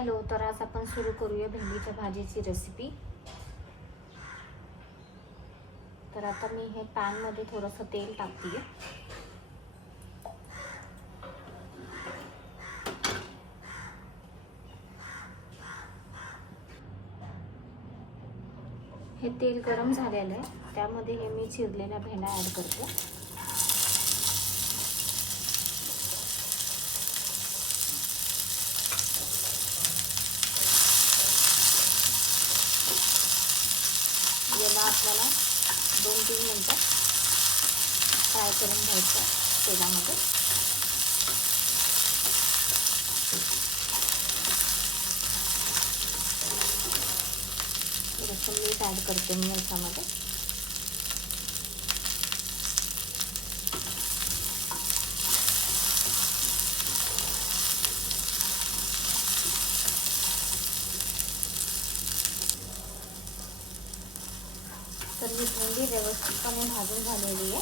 Hello, तर आज आपण सुरू करूया भेंडीच्या भाजीची रेसिपी। तर आता मी हे पॅन मध्ये थोडंसं तेल टाकते। हे तेल गरम झालेलं आहे, त्यामध्ये हे मी चिरलेल्या भेंड्या ॲड करते। याला आपल्याला 2-3 मिनिटं फ्राय करून घ्यायचं तेलामध्ये। थोडंसं मीठ ॲड करते मी याच्यामध्ये। तर ही भेंडी व्यवस्थितपणे भाजून झालेली आहे।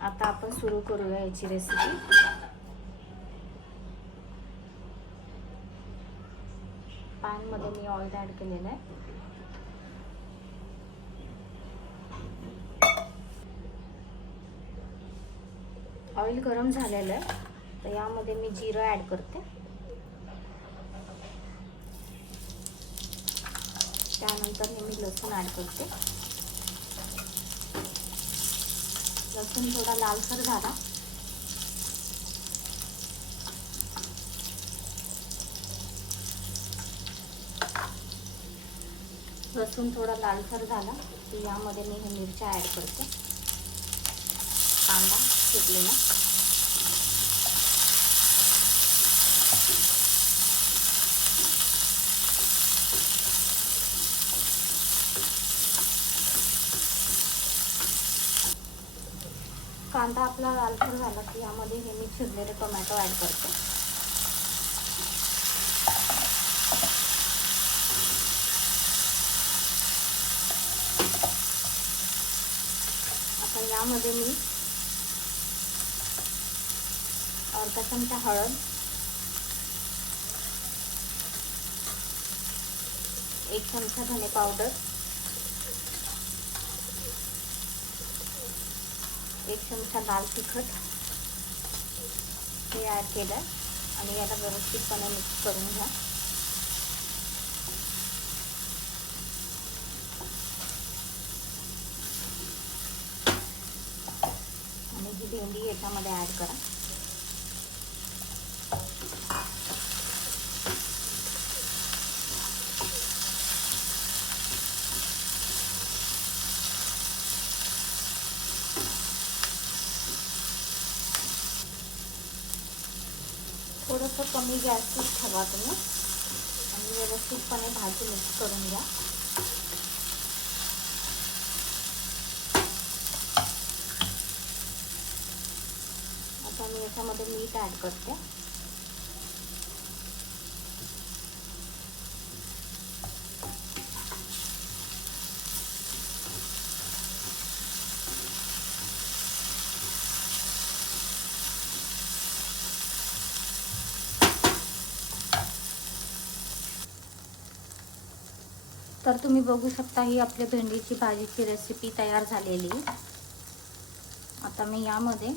आता आपण सुरू करूया याची रेसिपी। पॅन मध्ये मी ऑइल ॲड केलेलं आहे। ऑइल गरम झालेलं आहे, तर यामध्ये मी जिरं ॲड करते। त्यानंतर मी लसूण ॲड करते। लसूण थोडा लालसर झाला की यामध्ये मी हे मिरच्या ॲड करते। कांदा चिरलेला, कांदा आपला लालसर झाला की यामध्ये हे मी चिरलेले टोमॅटो ॲड करते। आता यामध्ये मी अर्धा चमचा हळद, 1 चमचा धने पावडर, 1 चमचा लाल तिखट हे ॲड केलं आणि याला व्यवस्थितपणे मिक्स करून घ्या। आणि ही भेंडी याच्यामध्ये ॲड करा। थोडंसं कमी गॅसवर ठेवा तुम्ही आणि व्यवस्थितपणे भाजी मिक्स करून घ्या। आता मी याच्यामध्ये मीठ ॲड करते। तर तुम्ही बघू शकता ही आपल्या भेंडीची भाजीची रेसिपी तयार झालेली। आता मी यामध्ये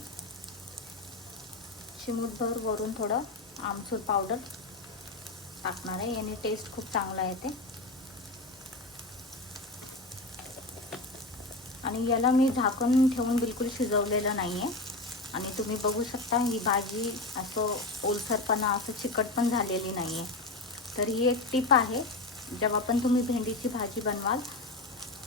चिमूटभर वरून थोडं आमचूर पावडर टाकणार आहे, याने टेस्ट खूप चांगला येते। आणि याला मी झाकण ठेवून बिलकुल शिजवलेलं नाही आहे आणि तुम्ही बघू शकता ही भाजी असं ओलसरपणा असं चिकट पण झालेली नाही आहे। तर ही एक टिप आहे, जेव्हा पण तुम्ही भेंडीची भाजी बनवाल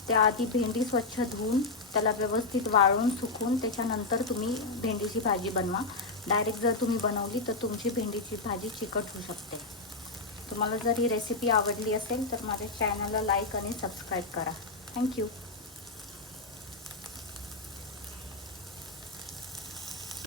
त्याआधी भेंडी स्वच्छ धुवून त्याला व्यवस्थित वाळून सुकून त्याच्यानंतर तुम्ही भेंडीची भाजी बनवा। डायरेक्ट जर तुम्ही बनवली तर तुमची भेंडीची भाजी चिकट होऊ शकते। तुम्हाला जर ही रेसिपी आवडली असेल तर माझ्या चॅनलला लाईक आणि सबस्क्राईब करा। थँक्यू।